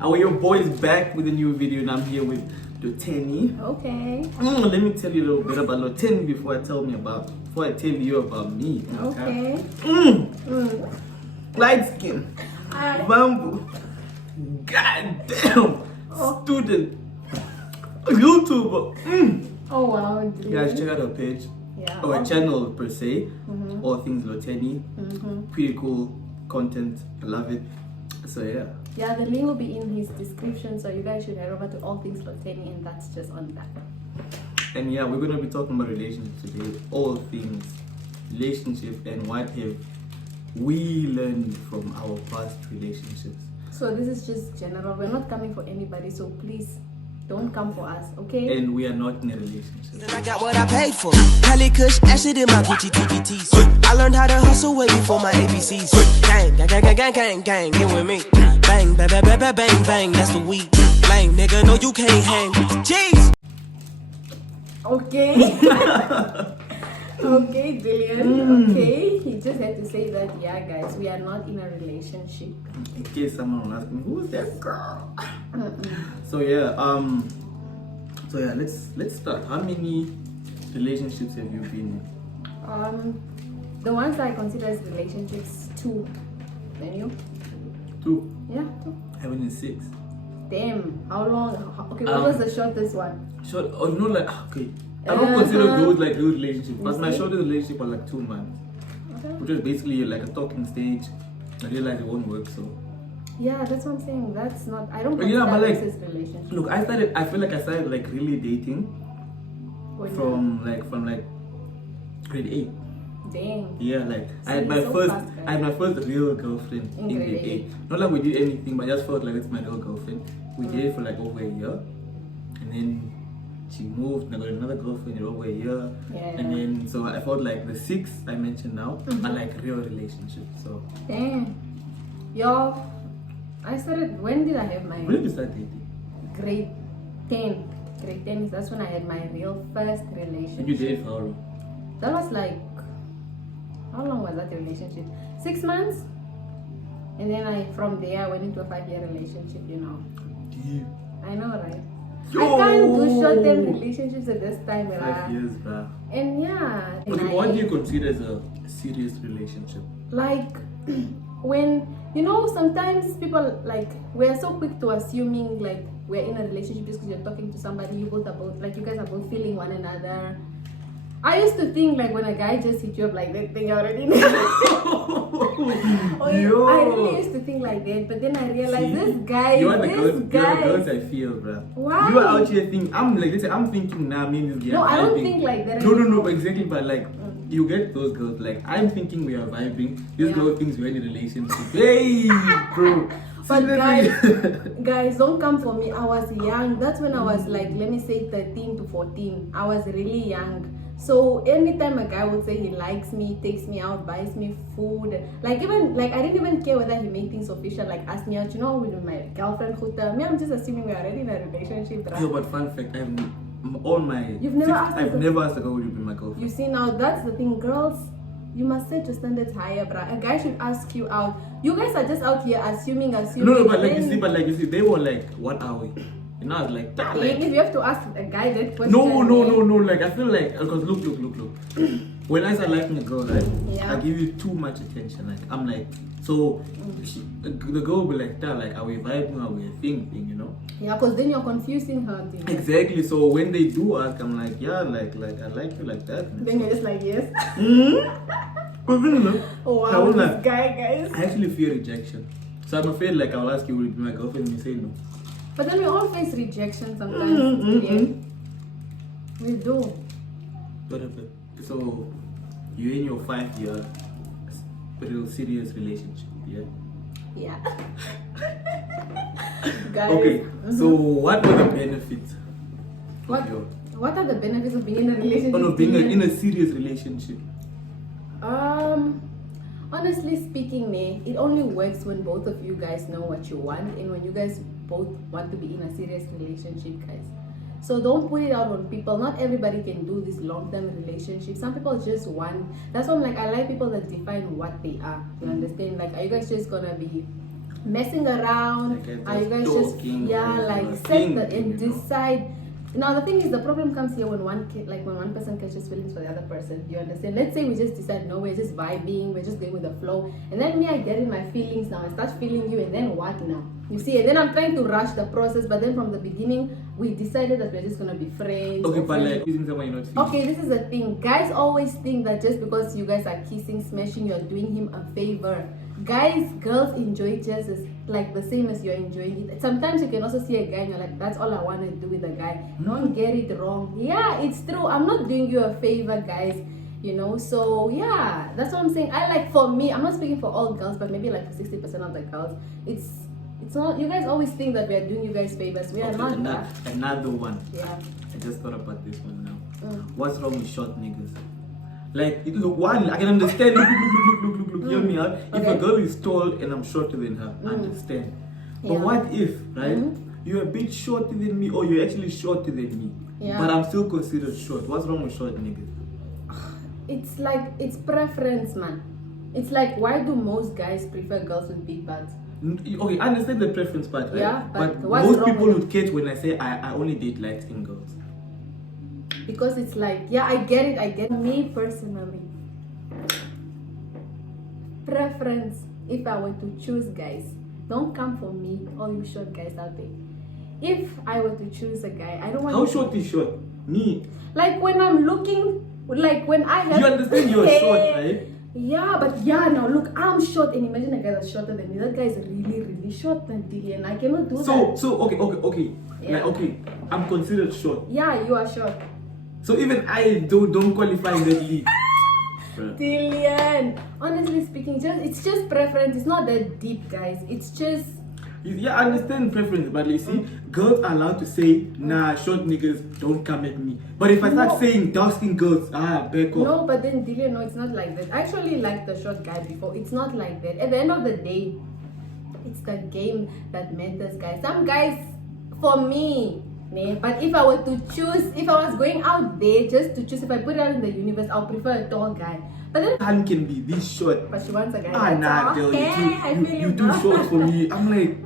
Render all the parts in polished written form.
Our your boys back with a new video, and I'm here with Loteni. Okay. Let me tell you a little bit about Loteni before I tell you about me. Okay. Light skin, bamboo, goddamn, student, YouTuber. Oh wow. Dude. Guys, check out our page. Yeah. Our channel per se. All things Loteni. Pretty cool content. I love it. So yeah. Yeah, the link will be in his description, so you guys should head over to All Things Loteni, and that's just on that. And yeah, we're gonna be talking about relationships today. All things relationship and what have we learned from our past relationships. So this is just general. We're not coming for anybody, so please don't come for us, okay? And we are not in a relationship. I got what I paid for. Cali Kush, acid in my Gucci TPTs. I learned how to hustle way before my ABCs. Gang, gang, gang, gang, gang, gang, get with me. Bang, bang, bang, bang, bang, bang, that's the weed. Lame, nigga, no you can't hang. Jeez. Okay. Okay, brilliant. Okay, he just had to say that, yeah, guys, we are not in a relationship. In case someone will ask me, who's that girl? So yeah, let's start. How many relationships have you been in? The ones that I consider as relationships, 2. Then you? 2. Yeah, 2. I've been in 6. Damn, how long? Okay, what was the shortest one? Short, or you know, like okay. I don't consider those like good relationships, but my shortest relationship was like 2 months, which was basically like a talking stage. I realized it won't work, so. Yeah, that's what I'm saying. That's not. I don't But consider yeah, but like, this as relationship. look, I feel like I started like really dating When from grade 8. Dang. Yeah, like So I had you're so fast, I had my first real girlfriend in grade 8. Not like we did anything, but I just felt like it's my real girlfriend. We dated for like over a year, and then she moved and I got another girlfriend in over a year. Yeah. And then so I felt like the 6 I mentioned now are like real relationships. So Damn. Yo, I started. When did I have my when did you start dating? grade 10? Grade 10 that's when I had my real first relationship. And you dated for how long? That was like, how long was that relationship? 6 months. And then from there I went into a 5-year relationship. You know. Deep. I know, right? Yo! I can't do short-term relationships at this time, 5 years, bruh. And yeah. Okay, and what do you consider as a serious relationship? like when sometimes people like we're so quick to assuming like we're in a relationship just because you're talking to somebody, you guys are both feeling one another. I used to think like when a guy just hit you up like that, then you're already in a Yo. I really used to think like that, but then I realized this guy. You're the girls I feel, bruh. Why? You are out here thinking, I'm thinking now, me and this guy. No, I don't think like that. No, but exactly, but like, you get those girls, like, I'm thinking we are vibing, this girl thinks we're in a relationship. Hey, bro. But guys, don't come for me. I was young. That's when I was like, let me say 13 to 14. I was really young. So anytime a guy would say he likes me, takes me out, buys me food, I didn't even care whether he made things official, like ask me out, with my girlfriend Khuta. Me, I'm just assuming we're already in a relationship, right? Yo, but fun fact, I've never asked a girl would you be my girlfriend. You see, now that's the thing, girls. You must set your standards higher, bruh. A guy should ask you out. You guys are just out here assuming. No, but you see, they were like, what are we? And I was like, that, like, if you have to ask a guy that question. No. Like, I feel like, because look. When I start liking a girl, right? Yeah. I give you too much attention. Like, I'm like, so the girl will be like, that, like, are we vibing? Are we a thing, you know? Yeah, because then you're confusing her. Thing. Exactly. So when they do ask, I'm like, yeah, like I like you like that. Then you're just like, yes. But no. Oh wow, this like, guys. I actually fear rejection. So I'm afraid like I'll ask you, will you be my girlfriend? And you say no. But then we all face rejection sometimes. Yeah. We do. Whatever. So you're in your 5-year real serious relationship, yeah? Yeah. Guys. Okay. So what are the benefits? What are the benefits of being in a relationship? Of being in a serious relationship? Honestly speaking, it only works when both of you guys know what you want and when you guys both want to be in a serious relationship, guys. So don't put it out on people. Not everybody can do this long-term relationship. Some people just want. That's why I'm like, I like people that define what they are. You understand? Like, are you guys just gonna be messing around, are you guys just set the and decide. Now the thing is, the problem comes here when one person catches feelings for the other person. You understand? Let's say we just decide, no, we're just vibing, we're just going with the flow, and then me, I get in my feelings now, I start feeling you, and then what now? You see, and then I'm trying to rush the process, but then from the beginning, we decided that we're just gonna be friends. Okay, but like using someone you're not feeling. Okay, this is the thing. Guys always think that just because you guys are kissing, smashing, you're doing him a favor. Guys, girls enjoy just as like the same as you're enjoying it. Sometimes you can also see a guy and you're like, that's all I want to do with a guy. Don't get it wrong. Yeah, it's true. I'm not doing you a favor, guys. You know, so yeah, that's what I'm saying. I like, for me, I'm not speaking for all girls, but maybe like 60% of the girls, it's not, you guys always think that we are doing you guys favors. We are not. Another one. Yeah. I just thought about this one now. What's wrong with short niggas? Like, look, one, I can understand. Look, hear me out. If a girl is tall and I'm shorter than her, I understand. But what if, right, you're a bit shorter than me, or you're actually shorter than me, but I'm still considered short? What's wrong with short niggas? It's like, it's preference, man. It's like, why do most guys prefer girls with big butts? Okay, I understand the preference part, right? Yeah, but most people would catch when I say I only date light-skinned girls. Because it's like, yeah, I get it. Me personally, preference, if I were to choose guys, don't come for me, all you short guys out there. If I were to choose a guy, I don't want. How short is short? Me. Like when I'm looking, like when I have. You understand you're short, right? Yeah, but now look, I'm short, and imagine a guy that's shorter than me. That guy is really, really short than Dilly, and I cannot do that. So okay. Yeah. Like, okay, I'm considered short. Yeah, you are short. So even I don't qualify in that league. Dillian, honestly speaking, it's just preference. It's not that deep, guys. It's just. Yeah, I understand preference, but you see, girls are allowed to say, nah, short niggas, don't come at me. But if I start saying dark-skinned girls, back off. No, but then Dillian, no, it's not like that. I actually liked the short guy before. It's not like that. At the end of the day, it's the game that matters, guys. Some guys, for me, but if I were to choose, if I was going out there just to choose, if I put it out in the universe, I'll prefer a tall guy. But then Han can be this short. But she wants a guy. Nah, girl, you too short for me. I'm like,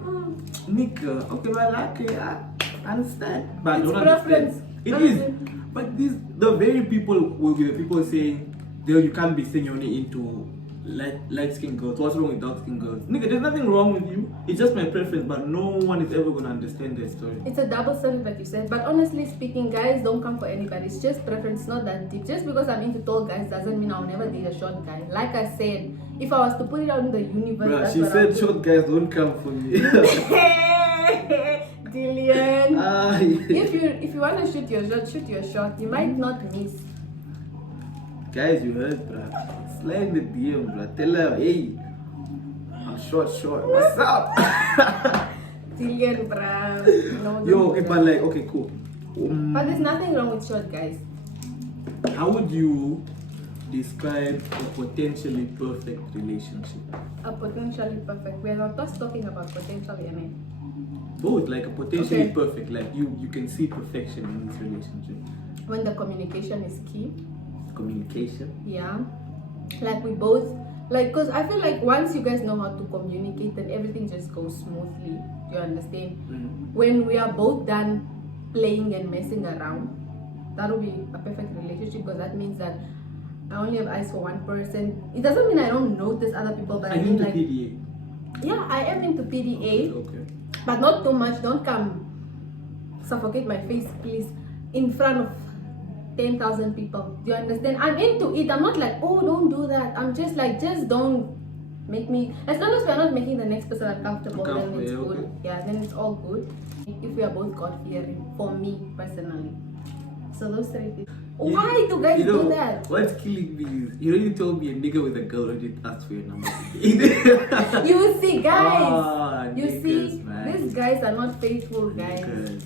nigga, okay, well, okay, I understand. But it's I don't preference. understand. It is. But the very people will be the people saying, girl, you can't be saying you're only into light-skinned girls. What's wrong with dark-skinned girls? Nigga, there's nothing wrong with you. It's just my preference, but no one is ever going to understand that story. It's a double standard, like you said. But honestly speaking, guys, don't come for anybody. It's just preference, it's not that deep. Just because I'm into tall guys doesn't mean I'll never date a short guy. Like I said, if I was to put it out in the universe, bruh, she said short guys don't come for me. Dillian. Yeah. If you want to shoot your shot. You might not miss. Guys, you heard, bruh. Slide the DM, bruh. Tell her, hey, I'm short. What's up? Dillian, bruh. No, yo, okay, but like, okay, cool. But there's nothing wrong with short guys. How would you describe a potentially perfect relationship? A potentially perfect. We are not just talking about potentially, I mean. Both, like a potentially perfect, like you can see perfection in this relationship. When the communication is key. Communication? Yeah. Like we both, like, because I feel like once you guys know how to communicate, then everything just goes smoothly. Do you understand? When we are both done playing and messing around, that will be a perfect relationship, because that means that I only have eyes for one person. It doesn't mean I don't notice other people, but I mean like PDA. Yeah, I am into PDA. Okay. But not too much. Don't come suffocate my face, please, in front of 10,000 people. Do you understand? I'm into it. I'm not like, oh, don't do that. I'm just like, just don't make me. As long as we're not making the next person uncomfortable, then it's good. Okay. Yeah, then it's all good. If we are both God-fearing, for me personally. So those three things. Why do guys do that? What's killing me is you already told me a nigga with a girl already asked for your number. You see, guys. You niggas, see, man. these guys are not faithful, guys. Niggas.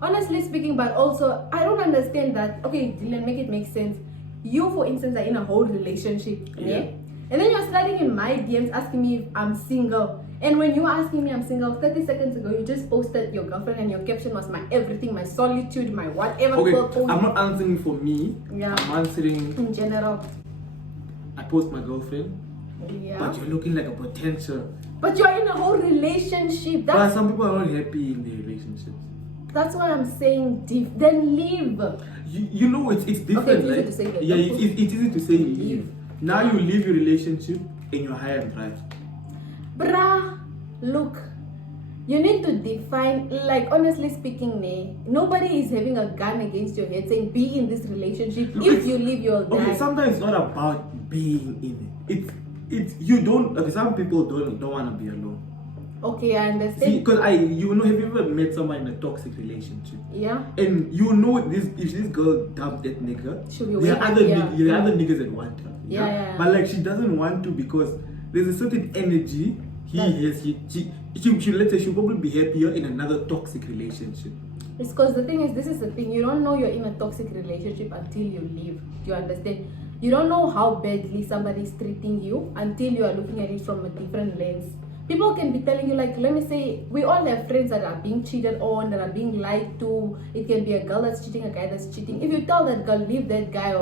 Honestly speaking, but also I don't understand that. Okay, Dylan, make it make sense. You, for instance, are in a whole relationship, yeah? And then you're sliding in my DMs asking me if I'm single. And when you were asking me I'm single 30 seconds ago, you just posted your girlfriend and your caption was my everything, my solitude, my whatever. Okay, I'm not answering for me. Yeah. I'm answering in general. I post my girlfriend. Yeah. But you're looking like a potential But you're in a whole relationship. But some people are not happy in their relationships. That's why I'm saying then leave. You know, it's different. Okay, it's like, easy to say that. yeah, it's easy to say leave. Now you leave your relationship and you're high and dry. Bruh, look, you need to define, like, honestly speaking, nobody is having a gun against your head saying be in this relationship. Look, if you leave, you'll die. Okay, sometimes it's not about being in it. It's you don't. Okay, some people don't want to be alone. Okay, I understand. See, because have you ever met someone in a toxic relationship? Yeah. And you know this, if this girl dumped that nigga, She'll be there are waiting, other niggas that want her. Yeah. But like she doesn't want to because there's a certain energy he has. Let's say she'll probably be happier in another toxic relationship. It's because the thing is, this is the thing, you don't know you're in a toxic relationship until you leave. Do you understand? You don't know how badly somebody is treating you until you are looking at it from a different lens. People can be telling you, like, let me say, we all have friends that are being cheated on, that are being lied to. It can be a girl that's cheating, a guy that's cheating. If you tell that girl, leave that guy,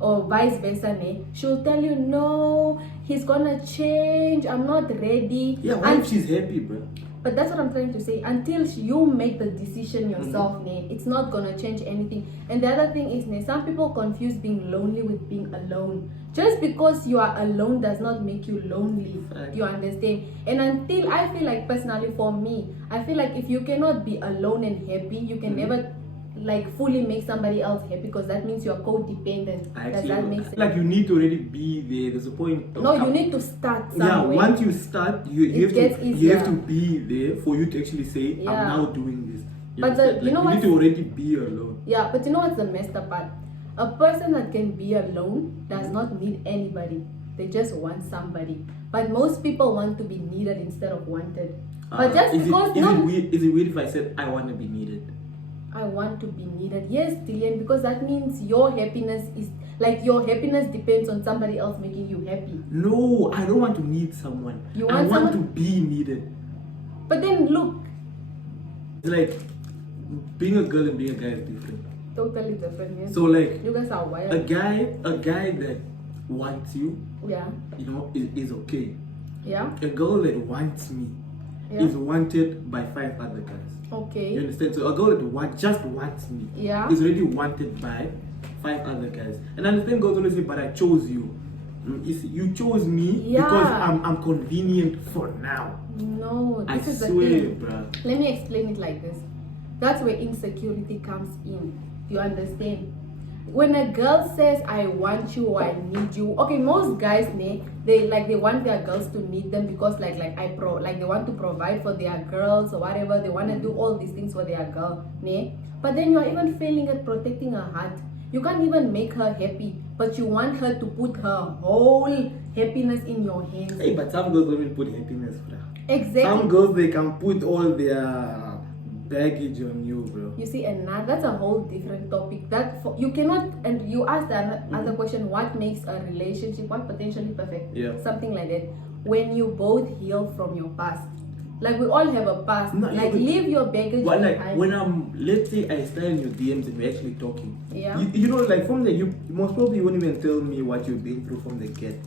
or vice versa, she'll tell you, no, he's gonna change, I'm not ready. Yeah, what if she's happy, bro? But that's what I'm trying to say. Until you make the decision yourself, it's not gonna change anything. And the other thing is, some people confuse being lonely with being alone. Just because you are alone does not make you lonely. Right. You understand? And until I feel like personally for me, I feel like if you cannot be alone and happy, you can never like fully make somebody else happy, because that means you're codependent. Does that make sense? Like you need to already be there. There's a point. No, you need to start somewhere. Yeah, once you start, you have to be there for you to actually say, I'm now doing this. But you know what? You need to already be alone. Yeah, but you know what's the messed up part? A person that can be alone does not need anybody. They just want somebody. But most people want to be needed instead of wanted. But just because is it weird if I said I want to be needed? I want to be needed. Yes, Dillian, because that means your happiness is like your happiness depends on somebody else making you happy. No, I don't want to need someone. I want to be needed. But then look, it's like being a girl and being a guy is different. Totally different. Yes. So like you guys are wild. a guy that wants you, yeah, is okay. Yeah. A girl that wants me is wanted by 5 other guys. Okay. You understand? So a girl that just wants me is already wanted by 5 other guys. And I understand girls always say, but I chose you. You chose me because I'm convenient for now. No, this is the thing. Bruh. Let me explain it like this. That's where insecurity comes in. You understand? When a girl says I want you or I need you, okay, most guys they want their girls to need them because they want to provide for their girls or whatever. They want to do all these things for their girl, But then you are even failing at protecting her heart. You can't even make her happy, but you want her to put her whole happiness in your hands. Hey, but some girls don't even put happiness, bro. Exactly. Some girls, they can put all their baggage on you, bro. You see, and now that's a whole different topic. You cannot, and you asked the other question, what makes a relationship, what potentially perfect? Yeah. Something like that. When you both heal from your past. Like we all have a past. No, leave your baggage behind. Like when let's say I start in your DMs and we're actually talking. Yeah. You know, like from you most probably won't even tell me what you've been through from the get.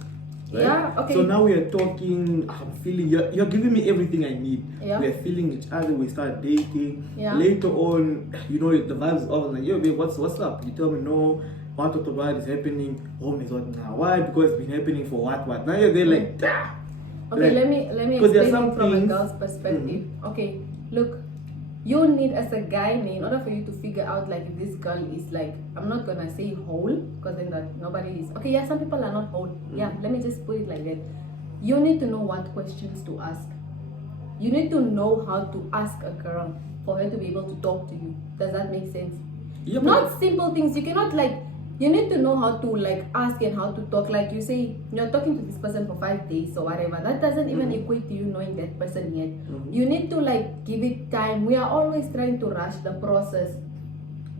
Right? Yeah, okay. So now we are talking, I'm feeling, you're giving me everything I need. Yeah. We're feeling each other, we start dating. Yeah. Later on, the vibes are like, yo babe, what's up? You tell me no, what is happening, home is what now. Why? Because it's been happening for what? Now you're there like, dah. Okay, like, let me explain it from a girl's perspective. Okay, look, you need as a guy, in order for you to figure out like if this girl is like, I'm not gonna say whole, because then that nobody is. Okay, yeah, some people are not whole. Yeah, let me just put it like that. You need to know what questions to ask. You need to know how to ask a girl for her to be able to talk to you. Does that make sense? Yeah, not simple things. You cannot you need to know how to ask and how to talk. Like you say, you're talking to this person for 5 days or whatever. That doesn't even equate to you knowing that person yet. You need to give it time. We are always trying to rush the process.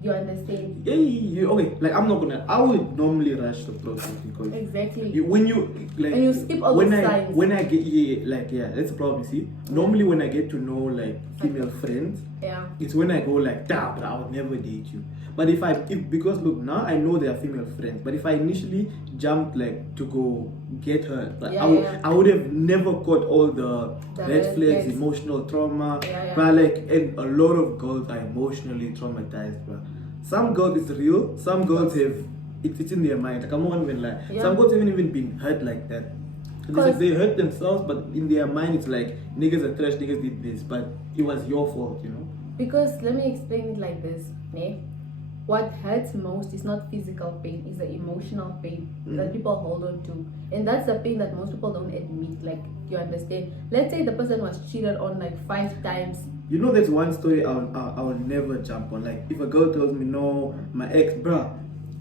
You understand? Okay, like I'm not gonna. I would normally rush the process because Exactly. when you like And you skip all when the I signs. when I get that's the problem. You see, normally when I get to know like female friends, Yeah. it's when I go like, damn, but I would never date you. But because look, now I know they are female friends. But if I initially jumped like to go get her, like, I would have never caught all the red flags, emotional trauma. But like, and a lot of girls are emotionally traumatized, bro. Some girls it's real. Some girls have it's in their mind. Like, I'm not even like some girls haven't even been hurt like that. It's like they hurt themselves, but in their mind it's like niggas are trash, niggas did this, but it was your fault, you know. Because let me explain it like this, ne? What hurts most is not physical pain, it's the emotional pain that people hold on to. And that's the pain that most people don't admit, like, you understand? Let's say the person was cheated on like 5 times. You know, there's one story I'll never jump on. Like, if a girl tells me, no, my ex, bruh,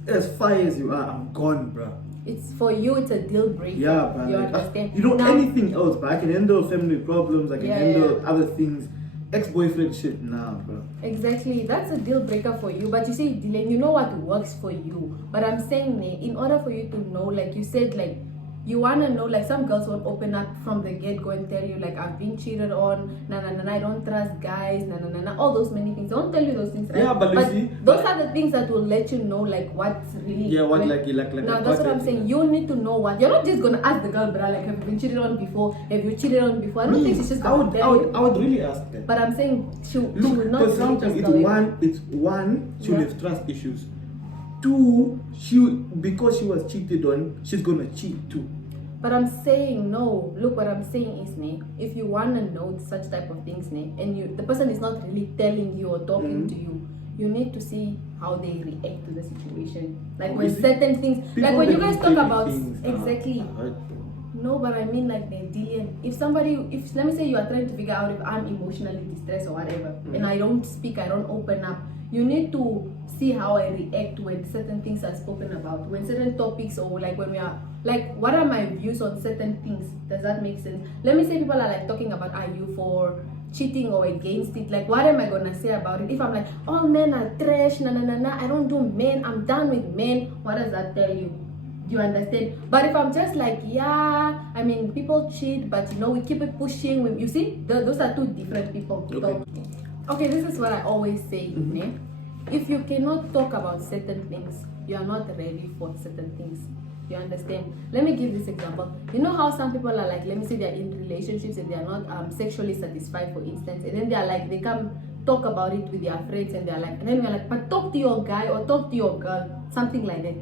as far as you are, I'm gone, bruh. It's for you, it's a deal breaker. Yeah, bruh. You like, understand? you know, Now, anything else, but I can handle family problems, I can handle other things. Ex-boyfriend shit, nah, bro. Exactly, that's a deal breaker for you. But you say, Dylan, you know what works for you. But I'm saying, in order for you to know, like you said, like you wanna know, like some girls won't open up from the get-go and tell you, like, I've been cheated on, I don't trust guys, all those many things. They won't tell you those things, right? Yeah, but you see, those are the things that will let you know, like, what's really. Yeah, what like now that's what I'm saying. You need to know what. You're not just gonna ask the girl, bruh, like, have you been cheated on before? Have you cheated on before? I don't think she's just gonna tell you. I would really ask that. But I'm saying she will not because really sometimes just tell you. it's one, she'll have trust issues. 2, because she was cheated on, she's gonna cheat too. But I'm saying no. Look, what I'm saying is, if you wanna know such type of things, and the person is not really telling you or talking to you, you need to see how they react to the situation. Like when certain things, like when you guys talk about exactly. No, but I mean like they're dealing. If let me say you are trying to figure out if I'm emotionally distressed or whatever, and I don't speak, I don't open up. You need to see how I react when certain things are spoken about, when certain topics, or like when we are like, what are my views on certain things? Does that make sense? Let me say people are like talking about, are you for cheating or against it? Like, what am I gonna say about it? If I'm like, all men are trash, I don't do men, I'm done with men, what does that tell you? Do you understand? But if I'm just like, yeah, I mean, people cheat, but we keep it pushing. You see, those are two different people. Okay, this is what I always say. If you cannot talk about certain things, you are not ready for certain things. You understand? Let me give this example. You know how some people are like, let me say they're in relationships and they are not sexually satisfied, for instance, and then they are like, they come talk about it with their friends, and they're like, and then we're like, but talk to your guy or talk to your girl, something like that.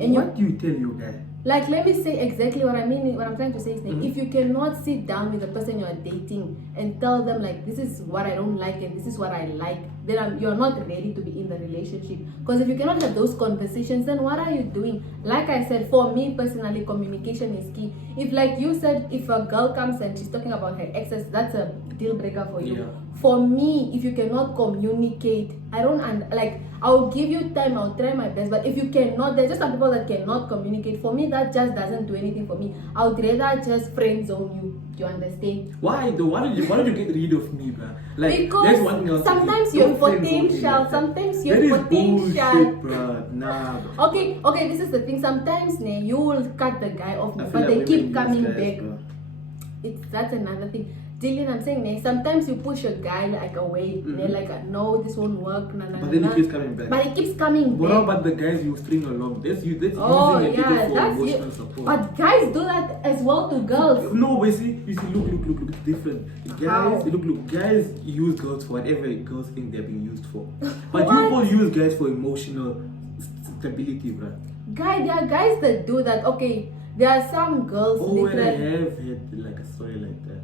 And what do you tell your guy? Like, let me say exactly what I mean. What I'm trying to say is, if you cannot sit down with the person you are dating and tell them, like, this is what I don't like and this is what I like, then you're not ready to be in the relationship. Because if you cannot have those conversations, then what are you doing? Like I said, for me personally, communication is key. If, like you said, if a girl comes and she's talking about her exes, that's a deal breaker for you. For me, if you cannot communicate, I'll give you time, I'll try my best, but if you cannot, there's just some people that cannot communicate. For me, that just doesn't do anything for me. I would rather just friend zone you. Do you understand? Why though? Why did you get rid of me, bro? Like, because one thing else sometimes you have potential. Sometimes you have potential. Bro. Nah. Okay, this is the thing. Sometimes you will cut the guy off, but they keep coming back. That's another thing. Dylan, I'm saying, sometimes you push a guy like away. They're like, no, this won't work. But then he keeps coming back. But he keeps coming back. What about the guys you string along? That's using a nigga for emotional support. But guys do that as well to girls. No, but you see, look, it's different. Guys, look, guys use girls for whatever girls think they're being used for. But you all use guys for emotional stability, bro. There are guys that do that. Okay, there are some girls. I have had like a story like that.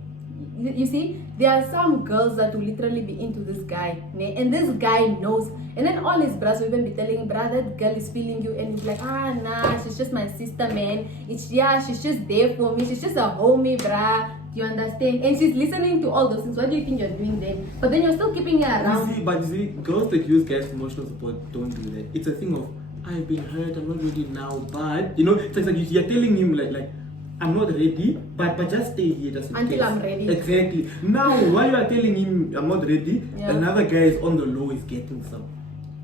You see, there are some girls that will literally be into this guy, and this guy knows, and then all his brothers will even be telling him, brother, that girl is feeling you, and he's like, nah, she's just my sister, man. She's just there for me, she's just a homie, bruh. Do you understand? And she's listening to all those things. What do you think you're doing then? But then you're still keeping her around. You see, girls that use guys for emotional support don't do that. It's a thing of, I've been hurt, I'm not ready now, but it's like you're telling him like I'm not ready, but just stay here just until I'm ready. Exactly. Now, while you are telling him I'm not ready, another guy is on the low is getting some.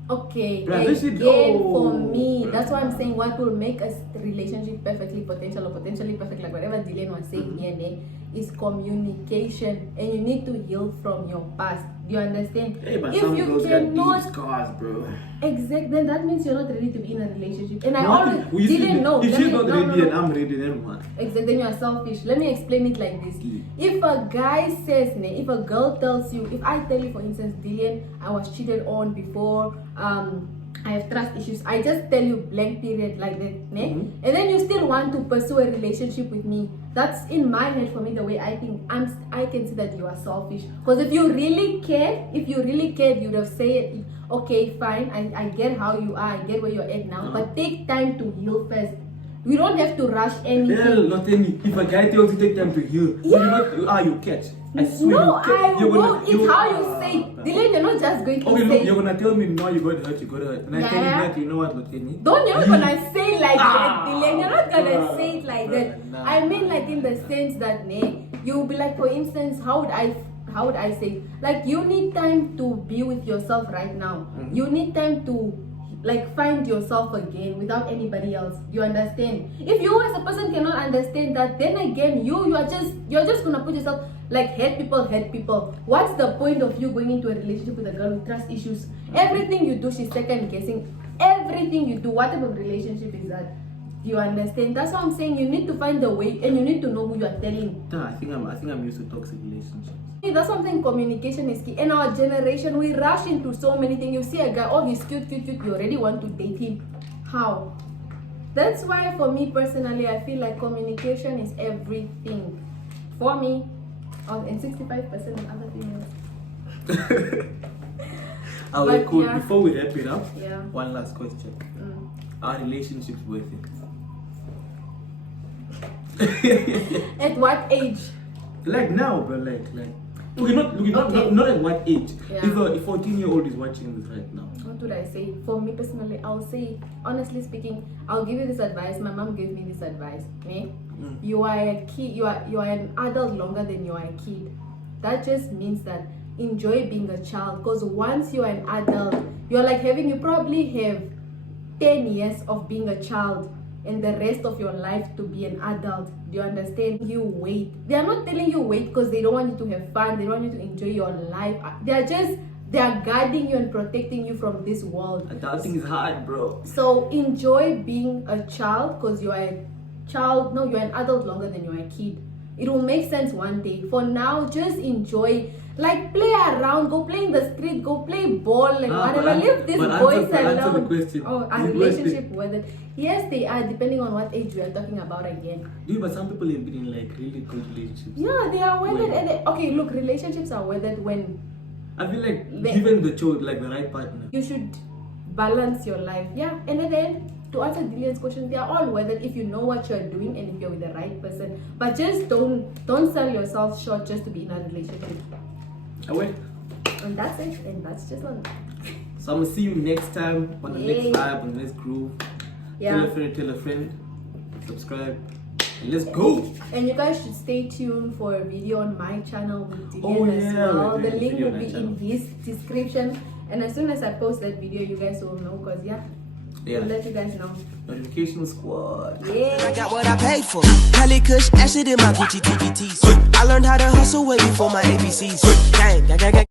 Okay, Bruh, this shit- again, oh. for me, that's why I'm saying what will make a relationship perfectly potential or potentially perfect, like whatever Dylan was saying here, is communication, and you need to heal from your past. Do you understand? Hey, but if some you girls cannot, got deep scars, bro. exact, then that means you're not ready to be in a relationship. And I Nothing. always We used to didn't be- know. If Let she's me- not no, ready no, and no. I'm ready, then what? Exactly, then you are selfish. Let me explain it like this. If a guy says, if a girl tells you, if I tell you, for instance, Dillian, I was cheated on before, I have trust issues, I just tell you blank period like that, and then you still want to pursue a relationship with me, that's in my head, for me, the way I think, I can see that you are selfish. Because if you really cared, you would have said, okay, fine, I get how you are, I get where you're at now, but take time to heal first. We don't have to rush anything. Hell, not any. If a guy tells you take time to heal, you catch. I swear No, you catch. I You're gonna- won't. It's how you say it. Dylan, you're not just going to Okay, say look, it. you're gonna tell me no, you got hurt, and I tell you Yeah. that, you know what, Loteni? Don't you're not gonna say like that, Dylan. You're not gonna Bruh, say it like bruh, that. nah, I mean, nah, like in the sense that, you'll be like, for instance, how would I say it? Like, you need time to be with yourself right now. You need time to like find yourself again without anybody else. You understand? If you as a person cannot understand that, then again you're just gonna put yourself like hate people. What's the point of you going into a relationship with a girl with trust issues? Everything you do, she's second guessing. Everything you do, what type of relationship is that? You understand? That's why I'm saying you need to find the way, and you need to know who you are telling. Nah, I think I'm used to toxic relationships. That's something, communication is key. In our generation, we rush into so many things. You see a guy, oh, he's cute, you already want to date him. How? That's why, for me personally, I feel like communication is everything. For me, and 65% of other females. Alright, But cool. yeah. Before we wrap it up, Yeah. one last question. Are relationships worth it? At what age? Like now, bro, like. Okay, not at what age. Yeah. If a 14-year-old is watching this right now. What would I say? For me personally, I'll say, honestly speaking, I'll give you this advice. My mom gave me this advice. You are a kid. You are an adult longer than you are a kid. That just means that enjoy being a child. Because once you're an adult, you probably have 10 years of being a child and the rest of your life to be an adult. Do you understand? You wait. They are not telling you wait because they don't want you to have fun. They don't want you to enjoy your life. They are guarding you and protecting you from this world. Adulting is hard, bro. So enjoy being a child, because you are a child. No, you're an adult longer than you're a kid. It will make sense one day. For now, just enjoy. Like, play around, go play in the street, go play ball and whatever. Leave these boys alone. Answer the question. Oh, a Is it relationship with it. Yes, they are, depending on what age we are talking about again. Dude, but some people have been in like really good relationships. Yeah, they are weathered. When? Okay, look, relationships are weathered when I feel like given the choice, like the right partner. you should balance your life. Yeah, and then to answer Dillian's question, they are all weathered if you know what you're doing and if you're with the right person. But just don't sell yourself short just to be in a relationship. Wait. And that's it. And that's just on. So I'm gonna see you next time on the next vibe, on the next groove. Yeah. Tell a friend, subscribe, and let's go. And you guys should stay tuned for a video on my channel with Dillian as yeah, well. we're The doing link video will on be our in his description. And as soon as I post that video, you guys will know, because we'll let you guys know. Notification squad. Yeah. I got what I paid for. Cali Kush, acid in my Gucci TPTs. I learned how to hustle way before my ABCs. Gang, gang, gang, gang.